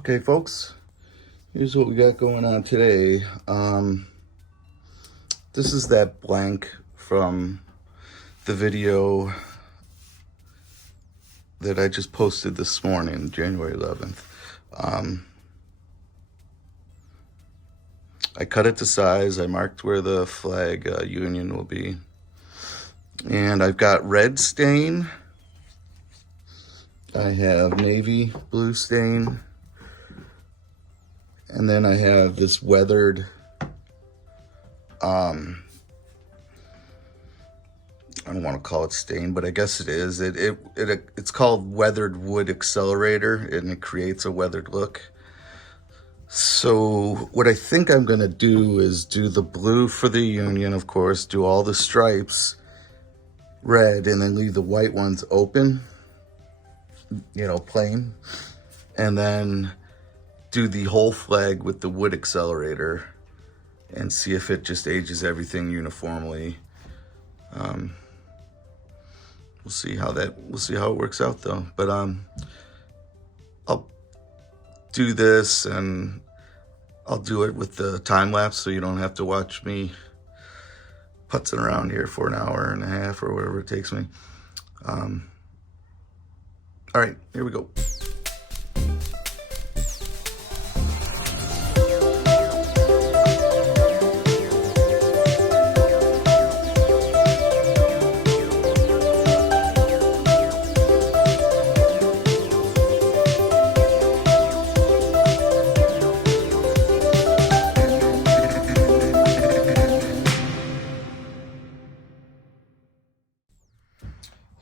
Okay, folks, here's what we got going on today. This is that blank from the video that I just posted this morning, January 11th. I cut it to size. I marked where the flag union will be. And I've got red stain. I have navy blue stain. And then I have this weathered, I don't want to call it stain, but I guess it is. It's called weathered wood accelerator, and it creates a weathered look. So what I think I'm going to do is do the blue for the union, of course, do all the stripes red, and then leave the white ones open, plain, and then do the whole flag with the wood accelerator and see if it just ages everything uniformly. We'll see how it works out though. But I'll do this and I'll do it with the time lapse so you don't have to watch me putzing around here for an hour and a half or whatever it takes me. All right, here we go.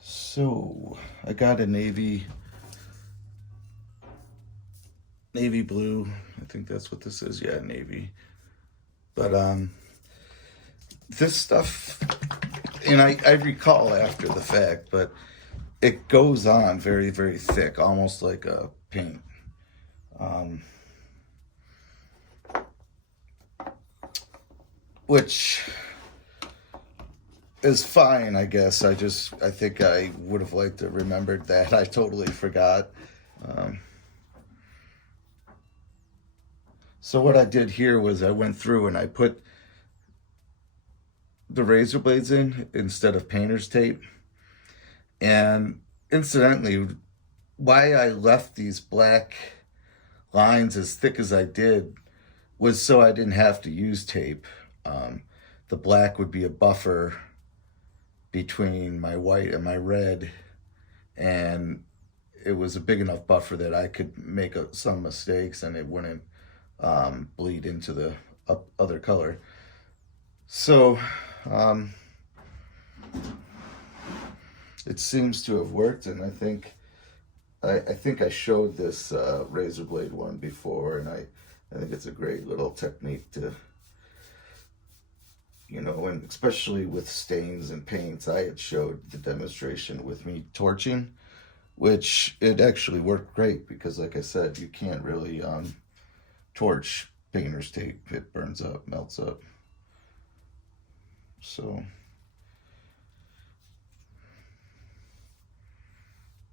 So I got a navy blue. I think that's what this is. Yeah, navy. But this stuff, and I recall after the fact, but it goes on very, very thick, almost like a paint. Which is fine, I guess. I think I would have liked to remembered that. I totally forgot. So what I did here was I went through and I put the razor blades in instead of painter's tape. And incidentally, why I left these black lines as thick as I did was so I didn't have to use tape. The black would be a buffer between my white and my red, and it was a big enough buffer that I could make some mistakes and it wouldn't bleed into the other color. So it seems to have worked, and I think I showed this razor blade one before, and I think it's a great little technique to, and especially with stains and paints. I had showed the demonstration with me torching, which it actually worked great because, like I said, you can't really torch painter's tape. It burns up, melts up. So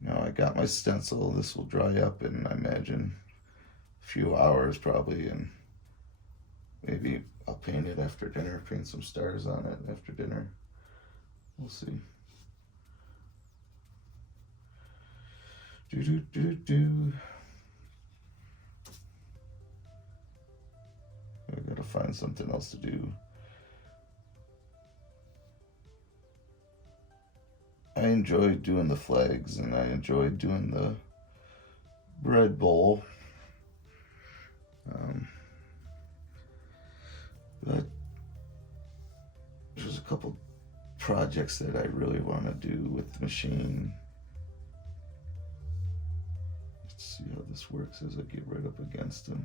now I got my stencil. This will dry up in, I imagine, a few hours probably, and maybe I'll paint it after dinner, paint some stars on it after dinner. We'll see. I gotta find something else to do. I enjoyed doing the flags and I enjoyed doing the bread bowl. But there's a couple projects that I really want to do with the machine. Let's see how this works as I get right up against them.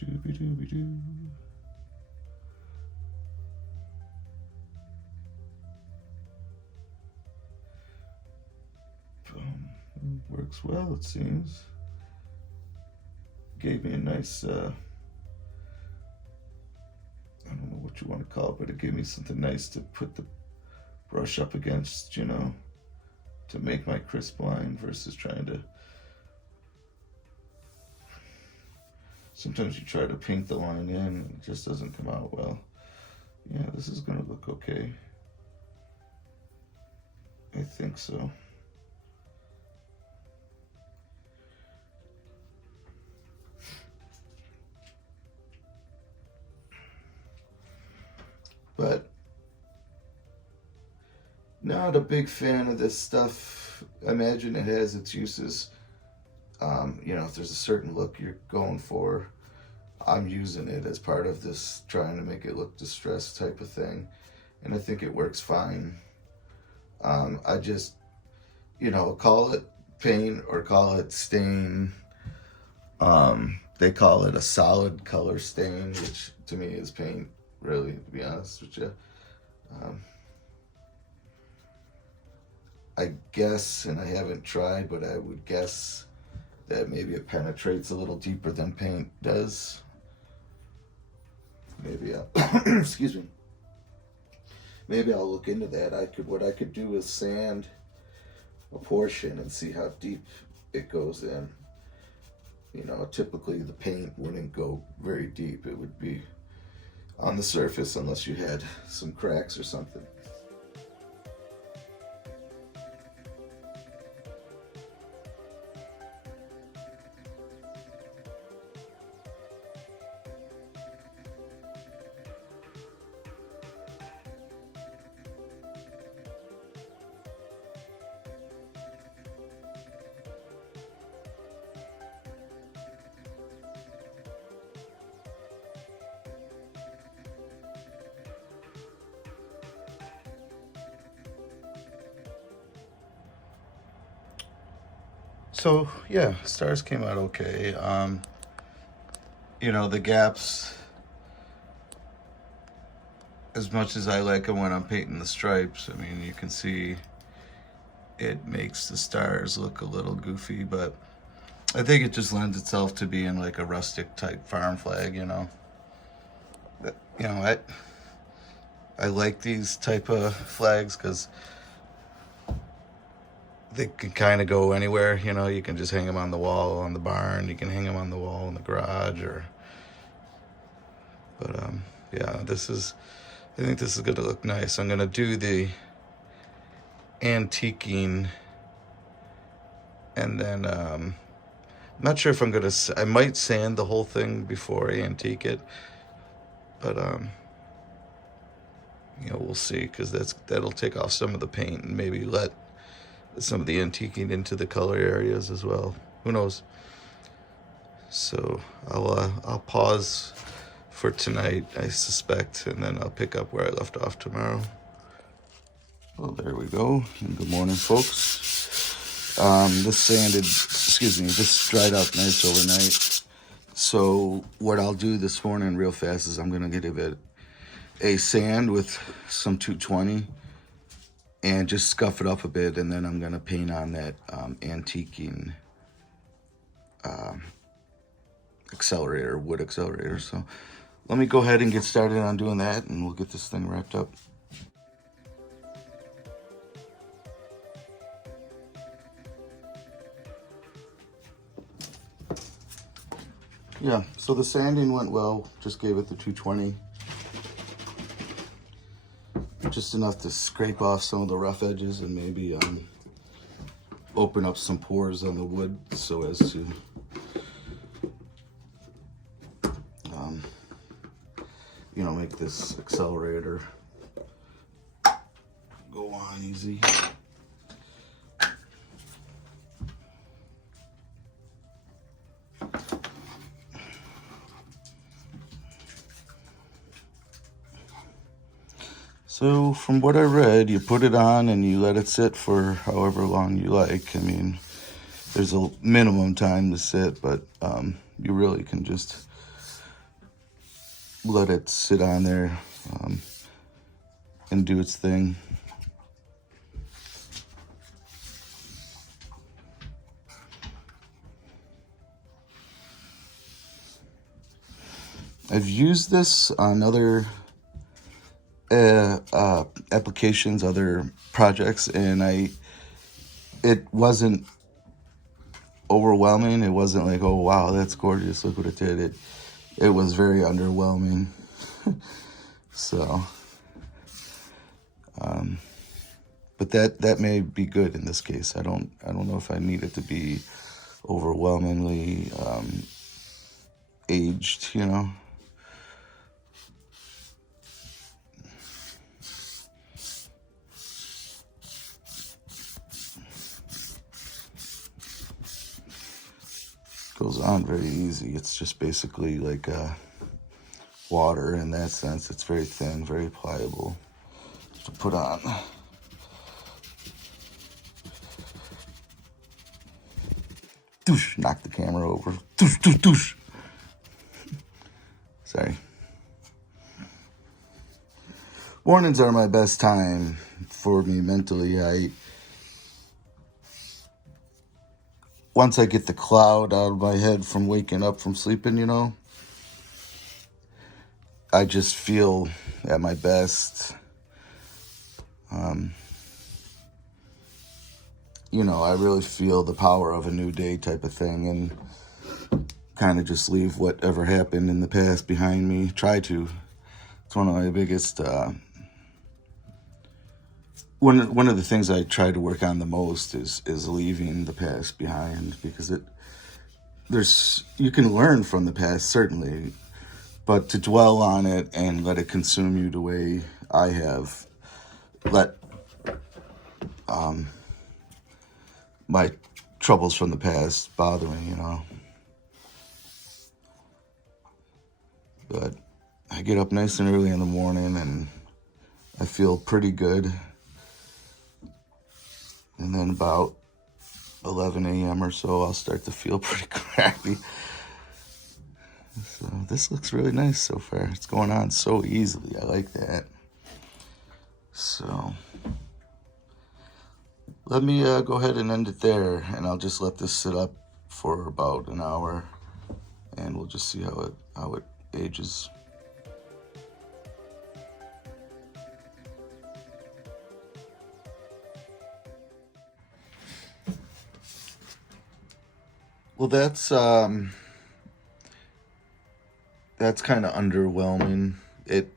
Doobie-doobie-doo. Works well, it seems. Gave me a nice, I don't know what you want to call it, but it gave me something nice to put the brush up against, to make my crisp line versus trying to, sometimes you try to paint the line in and it just doesn't come out well. Yeah, this is gonna look okay. I think so. But not a big fan of this stuff. I imagine it has its uses. You know, if there's a certain look you're going for, I'm using it as part of this, trying to make it look distressed type of thing. And I think it works fine. I just, you know, call it paint or call it stain. They call it a solid color stain, which to me is paint, really, to be honest with you. I guess, and I haven't tried, but I would guess that maybe it penetrates a little deeper than paint does. Maybe I'll, excuse me. Maybe I'll look into that. What I could do is sand a portion and see how deep it goes in. You know, typically the paint wouldn't go very deep. It would be on the surface unless you had some cracks or something. So yeah, stars came out okay. You know, the gaps, as much as I like them when I'm painting the stripes, I mean, you can see it makes the stars look a little goofy, but I think it just lends itself to being like a rustic type farm flag, you know. You know, I like these type of flags because they can kind of go anywhere, you know. You can just hang them on the wall on the barn, you can hang them on the wall in the garage, but yeah, I think this is gonna look nice. I'm gonna do the antiquing, and then I'm not sure if I might sand the whole thing before I antique it, but you know, we'll see, because that'll take off some of the paint and maybe let some of the antiquing into the color areas as well. Who knows? So I'll pause for tonight, I suspect, and then I'll pick up where I left off tomorrow. Well, there we go. And good morning, folks. This dried out nice overnight. So what I'll do this morning real fast is I'm gonna give it a sand with some 220 and just scuff it up a bit, and then I'm gonna paint on that antiquing wood accelerator. So let me go ahead and get started on doing that, and we'll get this thing wrapped up. Yeah, so the sanding went well. Just gave it the 220. Just enough to scrape off some of the rough edges and maybe open up some pores on the wood so as to you know, make this accelerator go on easy. So from what I read, you put it on and you let it sit for however long you like. I mean, there's a minimum time to sit, but you really can just let it sit on there and do its thing. I've used this on other applications, other projects, and it wasn't overwhelming. It wasn't like, oh wow, that's gorgeous, look what it did. It was very underwhelming. So but that may be good in this case. I don't know if I need it to be overwhelmingly aged, you know. Goes on very easy. It's just basically like water in that sense. It's very thin, very pliable to put on. Doosh, knock the camera over. Doosh, doosh, doosh. Sorry. Mornings are my best time for me mentally. Once I get the cloud out of my head from waking up from sleeping, you know, I just feel at my best. You know, I really feel the power of a new day type of thing, and kind of just leave whatever happened in the past behind me. Try to. It's one of my biggest, one of the things I try to work on the most is leaving the past behind, because you can learn from the past, certainly, but to dwell on it and let it consume you the way I have let my troubles from the past bother me, you know. But I get up nice and early in the morning and I feel pretty good. And then about 11 a.m. or so, I'll start to feel pretty crappy. So this looks really nice so far. It's going on so easily. I like that. So let me go ahead and end it there, and I'll just let this sit up for about an hour, and we'll just see how it ages. Well, that's kind of underwhelming. It's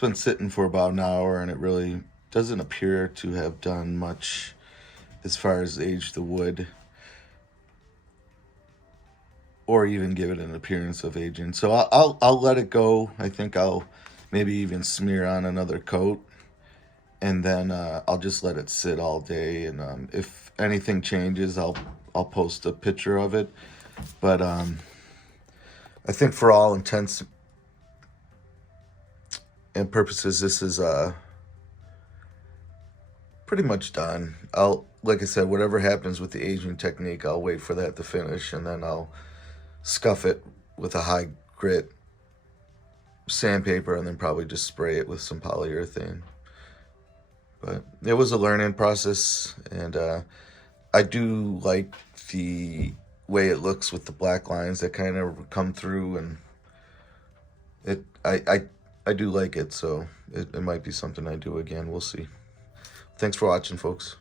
been sitting for about an hour, and it really doesn't appear to have done much as far as age the wood, or even give it an appearance of aging. So I'll let it go. I think I'll maybe even smear on another coat, and then I'll just let it sit all day. And if anything changes, I'll post a picture of it. But I think for all intents and purposes, this is pretty much done. Like I said, whatever happens with the aging technique, I'll wait for that to finish, and then I'll scuff it with a high grit sandpaper, and then probably just spray it with some polyurethane. But it was a learning process, and I do like the way it looks with the black lines that kind of come through, and I do like it, so it might be something I do again. We'll see. Thanks for watching, folks.